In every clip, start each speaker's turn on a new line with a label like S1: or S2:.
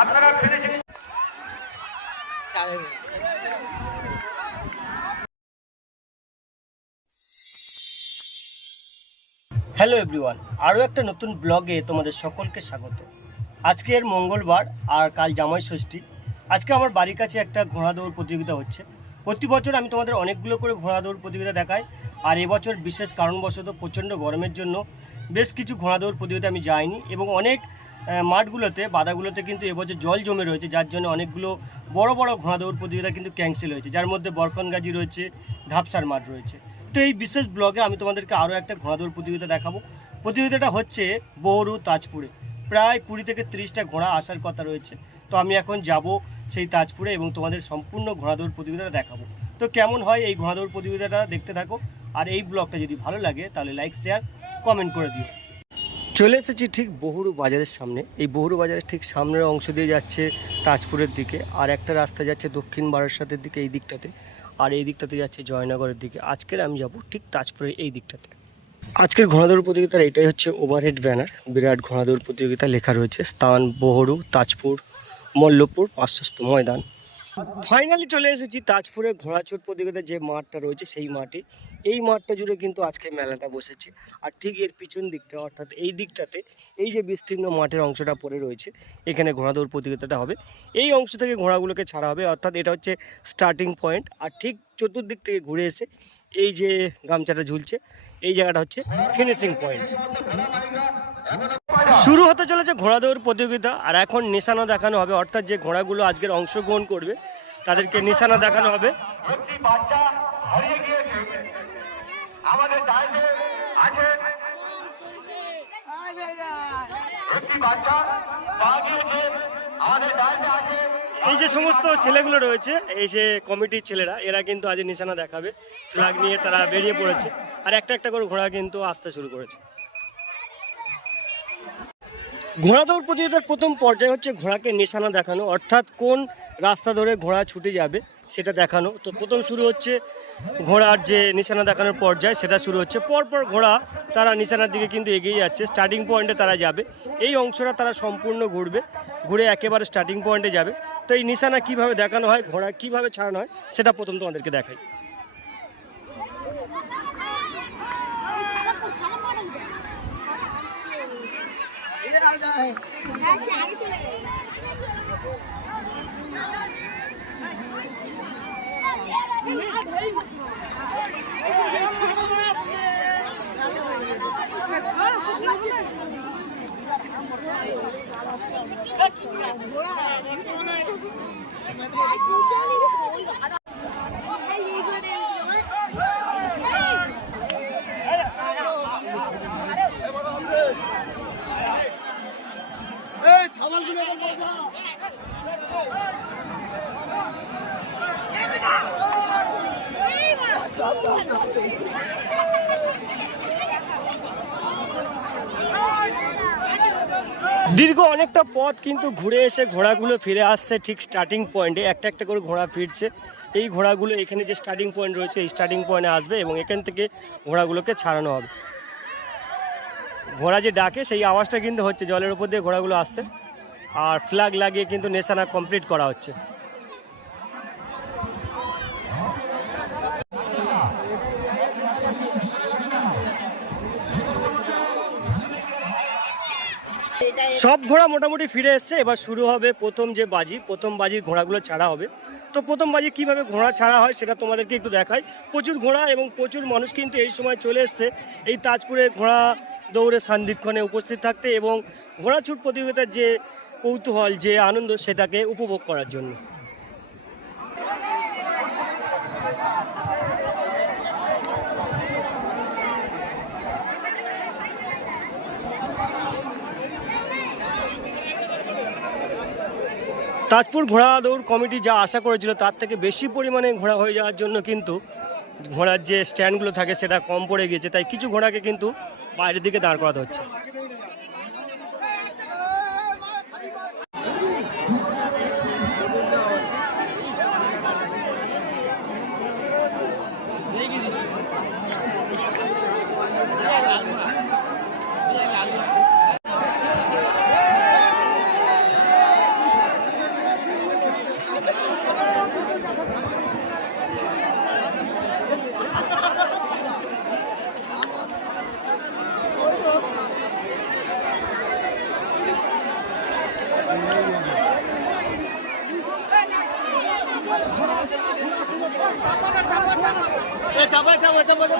S1: আপনারা
S2: hello everyone আরও একটা নতুন ব্লগে তোমাদের সকলকে স্বাগত। আজকের মঙ্গলবার আর কাল জামাই ষষ্ঠী। আজকে আমার বাড়ির কাছে একটা ঘোড়া দৌড় প্রতিযোগিতা হচ্ছে। প্রতি বছর আমি তোমাদের অনেকগুলো করে ঘোড়া দৌড় প্রতিযোগিতা দেখাই। আর এবছর বিশেষ কারণবশত প্রচণ্ড গরমের জন্য বেশ কিছু ঘোড়া দৌড় প্রতিযোগিতা আমি যাইনি এবং অনেক মাঠগুলোতে বাদাগুলোতে কিন্তু এবছর জল জমে রয়েছে, যার জন্য অনেকগুলো বড় বড় ঘোড়া দৌড় প্রতিযোগিতা কিন্তু ক্যান্সেল হয়েছে, যার মধ্যে বরকনগাজি রয়েছে, ধাপসার মাঠ রয়েছে। তো এই বিশেষ ব্লগে আমি তোমাদেরকে আরও একটা ঘোড়া দৌড় প্রতিযোগিতা দেখাবো। প্রতিযোগিতাটা হচ্ছে বহরু তাজপুরে। প্রায় কুড়ি থেকে তিরিশটা ঘোড়া আসার কথা রয়েছে। তো আমি এখন যাব সেই তাজপুরে এবং তোমাদের সম্পূর্ণ ঘোড়া দৌড় প্রতিযোগিতাটা দেখাবো। তো কেমন হয় এই ঘোড়া দৌড় প্রতিযোগিতাটা দেখতে থাকো। আর এই ব্লগটা যদি ভালো লাগে, তাহলে লাইক শেয়ার কমেন্ট করে দিও। চলে এসেছি ঠিক বহুরু বাজারের সামনে। এই বহুরু বাজারের ঠিক সামনের অংশ দিয়ে যাচ্ছে তাজপুরের দিকে আর একটা রাস্তা যাচ্ছে দক্ষিণ বারাসাতের দিকে এই দিকটাতে আর এই দিকটাতে যাচ্ছে জয়নগরের দিকে। আজকের আমি যাব ঠিক তাজপুরের এই দিকটাতে। আজকের ঘোড়াদৌড় প্রতিযোগিতার এটাই হচ্ছে ওভারহেড ব্যানার বিরাট ঘোড়াদৌড় প্রতিযোগিতা লেখা রয়েছে। স্থান বহুরু তাজপুর, মল্লপুর, পার্শ্বস্থ ময়দান। ফাইনালি চলে এসেছি তাজপুরে ঘোড়াচোট প্রতিযোগিতার যে মাঠটা রয়েছে সেই মাঠে। এই মাঠটা জুড়ে কিন্তু আজকে মেলাটা বসেছে। আর ঠিক এর পিছন দিকটা, অর্থাৎ এই দিকটাতে এই যে বিস্তীর্ণ মাঠের অংশটা পড়ে রয়েছে, এখানে ঘোড়াদৌড় প্রতিযোগিতাটা হবে। এই অংশ থেকে ঘোড়াগুলোকে ছাড়া হবে, অর্থাৎ এটা হচ্ছে স্টার্টিং পয়েন্ট আর ঠিক চতুর্দিক থেকে ঘুরে এসে এই যে গামছাটা ঝুলছে, এই জায়গাটা হচ্ছে ফিনিশিং পয়েন্ট শুরু হতে চলেছে ঘোড়া দৌড় প্রতিযোগিতা, আর এখন নিশানা দেখানো হবে, অর্থাৎ যে ঘোড়াগুলো আজকের অংশগ্রহণ করবে, তাদেরকে নিশানা দেখানো হবে
S1: একটি বাচ্চা হারিয়ে গিয়েছে আমাদের দায়িত্বে আছে একটি বাচ্চা পাওয়া গিয়েছে আমাদের দায়িত্বে আছে
S2: এই যে সমস্ত ছেলেগুলো রয়েছে, এই যে কমিটির ছেলেরা, এরা কিন্তু আজ নিশানা দেখাবে। ফ্ল্যাগ নিয়ে তারা বেরিয়ে পড়েছে। আর একটা একটা করে ঘোড়া কিন্তু আসতে শুরু করেছে। ঘোড়া দৌড় প্রতিযোগিতার প্রথম পর্যায়ে হচ্ছে ঘোড়াকে নিশানা দেখানো, অর্থাৎ কোন রাস্তা ধরে ঘোড়া ছুটে যাবে। সেটা দেখানো। তো প্রথম শুরু হচ্ছে ঘোড়ার যে নিশানা দেখানোর পর্যায় সেটা শুরু হচ্ছে। পরপর ঘোড়া তারা নিশানার দিকে কিন্তু এগিয়ে যাচ্ছে। স্টার্টিং পয়েন্টে তারা যাবে। এই অংশটা তারা সম্পূর্ণ ঘুরবে। ঘুরে একেবারে স্টার্টিং পয়েন্টে যাবে। তো এই নিশানা কীভাবে দেখানো হয় ঘোড়া কীভাবে ছাড়ানো হয় সেটা প্রথম তোমাদেরকে দেখাই।
S3: হ্যাঁ সে আগে চলে 啊！真的吗？
S2: দীর্ঘ অনেকটা পথ কিন্তু ঘুরে এসে ঘোড়াগুলো ফিরে আসছে ঠিক স্টার্টিং পয়েন্টে একটা একটা করে ঘোড়া ফিরছে। এই ঘোড়াগুলো এখানে যে স্টার্টিং পয়েন্ট রয়েছে, এই স্টার্টিং পয়েন্টে আসবে এবং এখান থেকে ঘোড়াগুলোকে ছাড়ানো হবে। ঘোড়া যে ডাকে, সেই আওয়াজটা কিন্তু হচ্ছে জলের উপর দিয়ে ঘোড়াগুলো আসছে। আর ফ্ল্যাগ লাগিয়ে কিন্তু নেশানা কমপ্লিট করা হচ্ছে। সব ঘোড়া মোটামুটি ফিরে এসছে। এবার শুরু হবে প্রথম যে বাজি, প্রথম বাজির ঘোড়াগুলো ছাড়া হবে। তো প্রথম বাজি কীভাবে ঘোড়া ছাড়া হয় সেটা তোমাদেরকে একটু দেখাই। প্রচুর ঘোড়া এবং প্রচুর মানুষ কিন্তু এই সময় চলে এসছে এই তাজপুরে ঘোড়া দৌড়ে সান্দিক্ষণে উপস্থিত থাকতে এবং ঘোড়াছুট প্রতিযোগিতার যে কৌতূহল, যে আনন্দ, সেটাকে উপভোগ করার জন্য। তাজপুর ঘোড়া দৌড় কমিটি যা আশা করেছিল তার থেকে বেশি পরিমাণে ঘোড়া হয়ে যাওয়ার জন্য কিন্তু ঘোড়ার যে স্ট্যান্ডগুলো থাকে সেটা কম পড়ে গিয়েছে, তাই কিছু ঘোড়াকে কিন্তু বাইরের দিকে দাঁড় করাতে হচ্ছে। Eh, cabang! Cabang! Cabang!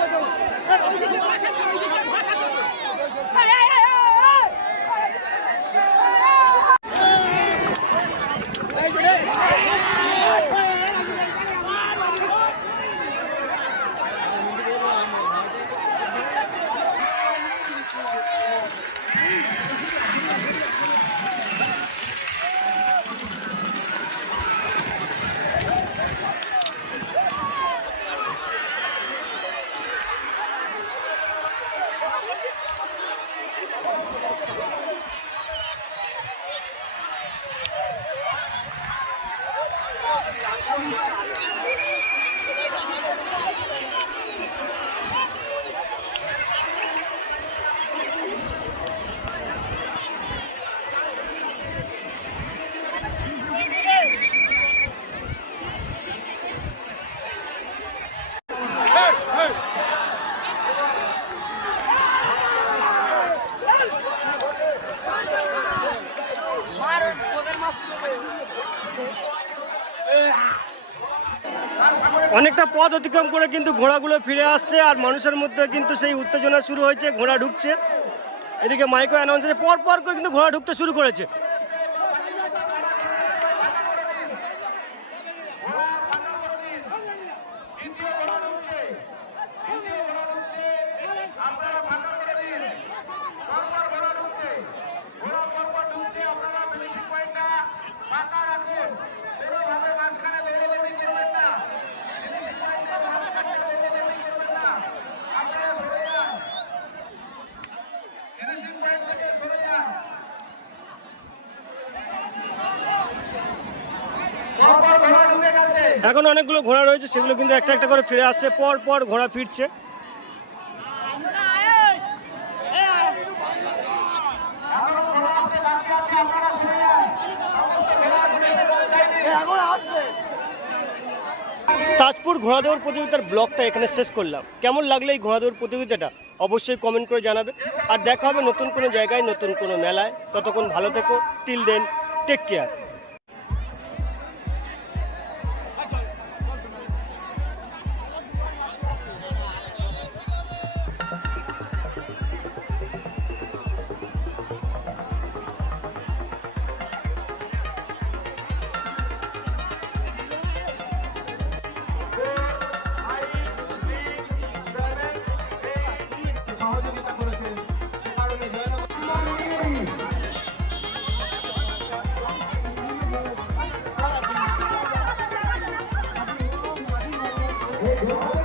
S2: অনেকটা পথ অতিক্রম করে কিন্তু ঘোড়াগুলো ফিরে আসছে আর মানুষের মধ্যে কিন্তু সেই উত্তেজনা শুরু হয়েছে, ঘোড়া ঢুকছে। এদিকে মাইকো অ্যানাউন্স পর পর করে কিন্তু ঘোড়া ঢুকতে শুরু করেছে
S1: দ্বিতীয় ঘোড়া ঢুকছে দ্বিতীয় ঘোড়া ঢুকছে আপনারা ফাঁকা করে দিন পরপর ঘোড়া ঢুকছে ঘোড়া পরপর ঢুকছে আপনারা ফিনিশিং পয়েন্টটা ফাঁকা রাখুন কোনোভাবে মাঝখানে দৌড়াদৌড়ি করবেন না ফিনিশিং পয়েন্টের মাঝখানে দৌড়াদৌড়ি করবেন না আপনারা সরে যান ফিনিশিং পয়েন্ট থেকে সরে যান পরপর ঘোড়া ঢুকে গেছে
S2: এখন অনেকগুলো ঘোড়া রয়েছে, সেগুলো কিন্তু একটা একটা করে ফিরে আসছে, পর পর ঘোড়া ফিরছে। তাজপুর ঘোড়া দৌড় প্রতিযোগিতার ব্লগটা এখানে শেষ করলাম। কেমন লাগল এই ঘোড়া দৌড় প্রতিযোগিতাটা? অবশ্যই কমেন্ট করে জানাবে। আর দেখা হবে নতুন কোনো জায়গায়, নতুন কোনো মেলায়। ততক্ষণ ভালো থেকো till then take care Hey,